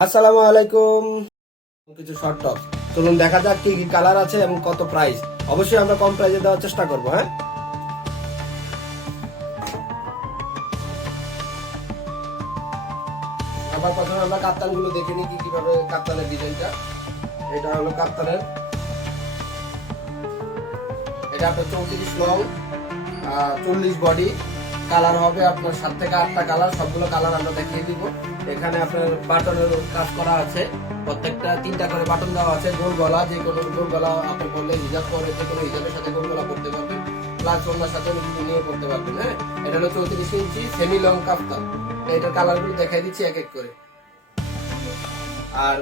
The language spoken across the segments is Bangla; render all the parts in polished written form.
আসসালামু আলাইকুম। কিছু শর্ট টপ চলুন দেখা যাক কি কি কালার আছে এবং কত প্রাইস। অবশ্যই আমরা কম প্রাইসে দেওয়ার চেষ্টা করবো। হ্যাঁ, আবার প্রথমে আমরা কাপ্তান গুলো দেখে নিই কিভাবে কাপ্তানের ডিজাইনটা। এটা হলো কাপ্তানের, এটা আপনার 34 লং, 40 বডি। কালার হবে আপনার 7 থেকে 8টা কালার, সবগুলো কালার আমরা দেখিয়ে দিব। এখানে আপনার বাটনের কাজ করা আছে, প্রত্যেকটা 3টা করে বাটন দেওয়া আছে। গোল গলা, যে কোনো গোল গলা আপনি বললে হিজাব করে যে কোনো হিজাবের সাথে গোল গলা করতে পারবেন, প্লাস ওনার সাথে নিয়ে করতে পারবেন। হ্যাঁ, এটা হলো 34 ইঞ্চি সেমি লং কাপ্তান। এটার কালারগুলো দেখাই দিচ্ছি এক এক করে। আর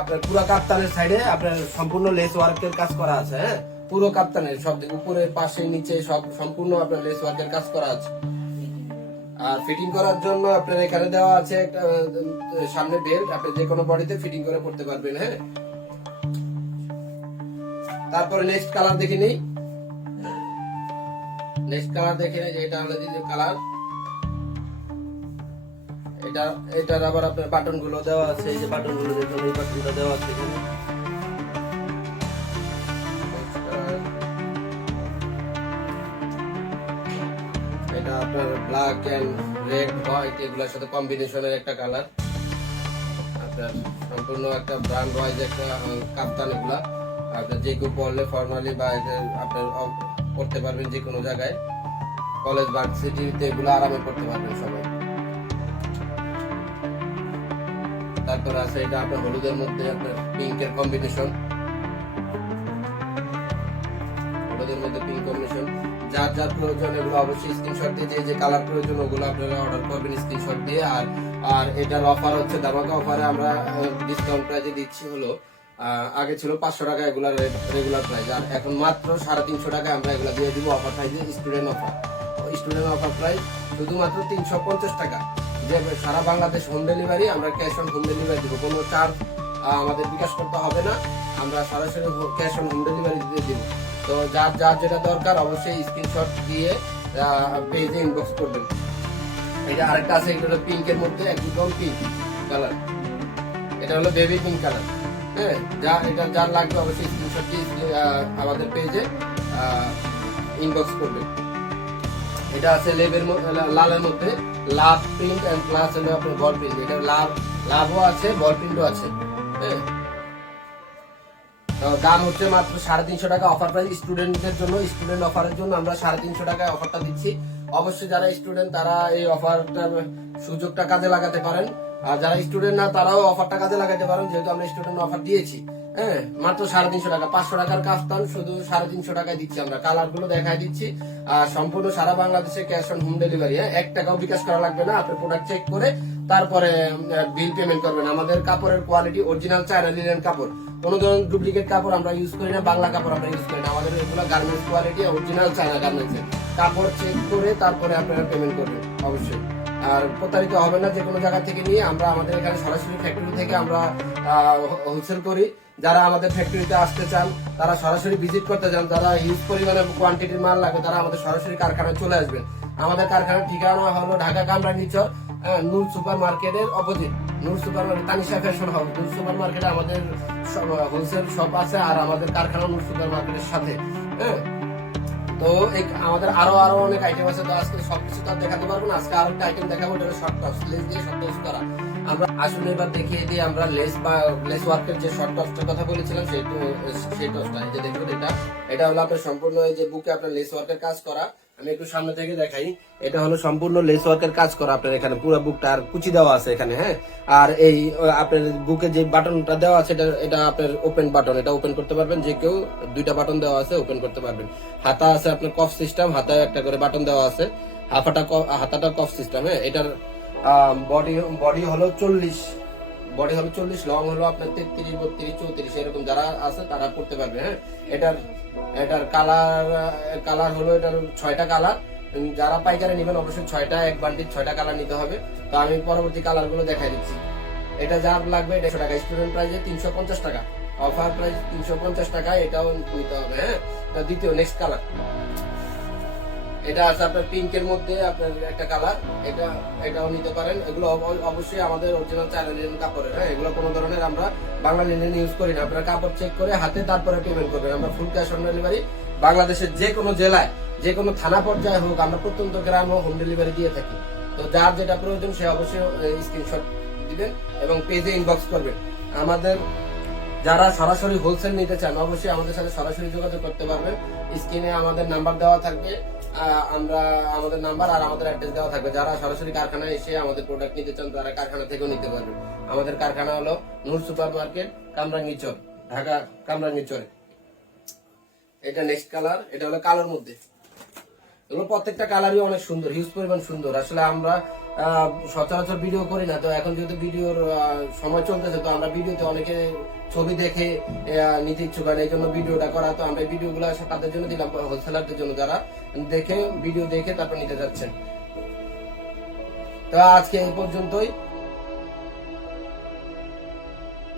আপনার পুরো কাপ্তানের সাইডে আপনার সম্পূর্ণ লেস ওয়ার্কের কাজ করা আছে। হ্যাঁ, পুরো কাপ্তানের সব উপরে পাশে নিচে সব সম্পূর্ণ আপনার লেস ওয়ার্কের কাজ করা আছে। আর ফিটিং করার জন্য আপনার এখানে দেওয়া আছে একটা সামনে বেল্ট, আপনি যে কোনো বডিতে ফিটিং করে পড়তে পারবেন। হ্যাঁ, তারপরে নেক্সট কালার দেখে নেই। নেক্সট কালার দেখে নেই, এটা হলো যে কালার। এটার আবার আপনার বাটন গুলো দেওয়া আছে, এই যে বাটন গুলো দেখুন, এই বাটনটা দেওয়া আছে এখানে। এটা আপনার ব্ল্যাক এন্ড রেড হোয়াইট এগুলোর সাথে কম্বিনেশনের একটা কালার। আপনার সম্পূর্ণ একটা ব্র্যান্ড ওয়াইজ একটা কাপ্তান। এগুলা আপনার যে কেউ পড়লে ফর্মালি বা আপনার পড়তে পারবেন যে কোনো জায়গায়, কলেজ ভার্সিটিতে এগুলো আরামে পড়তে পারবেন সবাই। তারপরে আছে এটা আপনার হলুদের মধ্যে আপনার পিঙ্কের কম্বিনেশন, হলুদের মধ্যে পিঙ্ক কম্বিনেশন। যার যার প্রয়োজন এগুলো অবশ্যই স্ক্রিনশট দিয়ে, যে কালার প্রয়োজন ওগুলো আপনারা অর্ডার করবেন স্ক্রিনশট দিয়ে। আর এটার অফার হচ্ছে ধামাকা অফারে আমরা ডিসকাউন্ট প্রাইসে দিচ্ছি। হলো আগে ছিল 500 টাকা এগুলা রেগুলার প্রাইস, আর এখন মাত্র 350 টাকায় আমরা এগুলা দিয়ে দিব অফার প্রাইসে। Student offer, student offer price শুধুমাত্র 350 টাকা। যে সারা বাংলাদেশ হোম ডেলিভারি, আমরা ক্যাশ অন হোম ডেলিভারি দিব, কোনো চার্জ আমাদের বিকাশ করতে হবে না, আমরা সরাসরি ক্যাশ অন হোম ডেলিভারি দিয়ে দিব। তো যার যার যেটা দরকার অবশ্যই স্ক্রিনশট দিয়ে পেজে ইনবক্স করবেন। এটা আরেকটা আছে, এটা হলো পিঙ্কের মধ্যে একদম পিঙ্ক কালার, এটা হলো বেবি পিঙ্ক কালার। হ্যাঁ, এটা যার লাগবে অবশ্যই স্ক্রিনশট দিয়ে আমাদের পেজে ইনবক্স করবেন। এটা আছে লালের মধ্যে লাভ প্রিন্ট এন্ড প্লাস হলো আপনার বল প্রিন্ট। এটা লাভও আছে, বল প্রিন্টও আছে। হ্যাঁ, দাম হচ্ছে মাত্র 350 টাকা অফার প্রাইস স্টুডেন্টদের জন্য। স্টুডেন্ট অফারের জন্য আমরা 350 টাকায় অফারটা দিচ্ছি। অবশ্যই যারা স্টুডেন্ট তারা এই অফারটার সুযোগটা কাজে লাগাতে পারেন, আর যারা স্টুডেন্ট না তারাও অফারটা কাজে লাগাতে পারেন, যেহেতু আমরা স্টুডেন্ট অফার দিয়েছি। হ্যাঁ, মাত্র 350 টাকা, 500 টাকার কাফতান শুধু 350 টাকায় দিচ্ছি আমরা। কালার গুলো দেখাই দিচ্ছি, আর সম্পূর্ণ সারা বাংলাদেশে ক্যাশ অন হোম ডেলিভারি। 1 টাকাও বিকাশ করা লাগবে না, আপনি প্রোডাক্ট চেক করে তারপরে বিল পেমেন্ট করবেন। আমাদের কাপড়ের কোয়ালিটি অরিজিনাল চায়না লিনেন কাপড়, কোনো ধরনের ডুপ্লিকেট কাপড় আমরা ইউজ করি না, বাংলা কাপড় আমরা ইউজ করি না। আমাদের এগুলো গার্মেন্টস কোয়ালিটি অরিজিনাল চায়না গার্মেন্টসের কাপড় চেক করে তারপরে আপনারা পেমেন্ট করবেন অবশ্যই। আর প্রতারিত হবে না যে কোনো জায়গা থেকে নিয়ে। আমরা আমাদের এখানে সরাসরি ফ্যাক্টরি থেকে আমরা হোলসেল করি। যারা আমাদের ফ্যাক্টরিতে আসতে চান, তারা সরাসরি ভিজিট করতে চান, যারা হিউজ পরিমাণে কোয়ান্টিটির মাল লাগবে, তারা আমাদের সরাসরি কারখানায় চলে আসবেন। আমাদের কারখানার ঠিকানা হলো ঢাকা কামরাঙ্গীরচর, নূর সুপার মার্কেটের opposite. Noor super market Tanisha fashion house, Noor super মার্কেটে আমাদের হোলসেল শপ আছে, আর আমাদের কারখানা নূর সুপার মার্কেটের সাথে। হ্যাঁ, তো আমাদের আরো অনেক আইটেম আছে, তো আজকে সবকিছু তো দেখাতে পারবো না। আজকে আরো একটা আইটেম দেখাবো, এটা শর্ট টপস, লেস দিয়ে শর্ট টপস করা। আমরা আসলে এবার দেখিয়ে দিই আমরা লেস ওয়ার্কের যে শর্ট টপসটার কথা বলেছিলাম সেই টপসটা। এই যে দেখুন, এটা হলো আপনার সম্পূর্ণ এই যে বুকে আপনার লেস ওয়ার্কের কাজ করা। আমি একটু সামনে থেকে দেখাই, এটা হলো সম্পূর্ণ লেস ওয়ার্কের কাজ করা আপনার এখানে পুরো বুকটা, আর কুচি দেওয়া আছে এখানে। হ্যাঁ, আর এই আপনার বুকে যে বাটনটা দেওয়া আছে এটা আপনার ওপেন বাটন, এটা ওপেন করতে পারবেন যে কেউ। 2টা বাটন দেওয়া আছে, ওপেন করতে পারবেন। হাতা আছে আপনার কফ সিস্টেম, হাতায় একটা করে বাটন দেওয়া আছে। হাতাটা কফ সিস্টেম। হ্যাঁ, এটার বডি হলো 40, বডি হলো 40, লং হলো আপনার 33, 32, 34 এরকম যারা আছে তারা পড়তে পারবে। হ্যাঁ, এটার কালার হলো এটার 6টা কালার। যারা পাইকারি নেবেন অবশ্যই 6টা, এক বান্ডিল 6টা কালার নিতে হবে। তো আমি পরবর্তী কালার গুলো দেখাই দিচ্ছি। এটা যার লাগবে 150 টাকা, স্টুডেন্ট প্রাইসে 350 টাকা, অফার প্রাইস 350 টাকা, এটাও নিতে হবে। হ্যাঁ, দ্বিতীয় নেক্সট কালার, এটা আছে আপনার পিঙ্কের মধ্যে আপনার একটা কালার, এটাও নিতে পারেন। এগুলো অবশ্যই আমাদের অরিজিনাল চায়না লিনেন কাপড়ের, হ্যাঁ, এগুলো কোনো ধরনের আমরা বাংলা লিনেন ইউজ করি না। আপনারা কাপড় চেক করে হাতে তারপরে পেমেন্ট করবেন। আমরা ফুল ক্যাশ অন ডেলিভারি বাংলাদেশের যে কোনো জেলায়, যে কোনো থানা পর্যায়ে হোক, আমরা প্রত্যন্ত গ্রামে হোম ডেলিভারি দিয়ে থাকি। তো যার যেটা প্রয়োজন সে অবশ্যই স্ক্রিনশট দিবেন এবং পেজে ইনবক্স করবেন। আমাদের যারা সরাসরি হোলসেল নিতে চান অবশ্যই আমাদের সাথে সরাসরি যোগাযোগ করতে পারবেন। স্ক্রিনে আমাদের নাম্বার দেওয়া থাকবে, আমাদের নাম্বার আর আমাদের অ্যাড্রেস দেওয়া থাকবে। যারা সরাসরি কারখানায় এসে আমাদের প্রোডাক্ট নিতে চান তারা কারখানা থেকেও নিতে পারবেন। আমাদের কারখানা হলো নূর সুপার মার্কেট, কামরাঙ্গীচর, ঢাকা কামরাঙ্গীচরে। এটা নেক্সট কালার, এটা হলো কালোর মধ্যে। এগুলো প্রত্যেকটা কালারই অনেক সুন্দর, হিউজ পরিমাণ সুন্দর। আসলে আমরা সচরাচর ভিডিও করি না, তো এখন যেহেতু ভিডিওর সময় চলতেছে, তো আমরা ভিডিওতে অনেকে ছবি দেখে নিতে ইচ্ছুক হয়, এই জন্য ভিডিওটা করা। তো আমরা ভিডিও গুলো তাদের জন্য দিলাম, হোলসেলারদের জন্য যারা ভিডিও দেখে তারপর নিতে যাচ্ছেন। তো আজকে এই পর্যন্তই।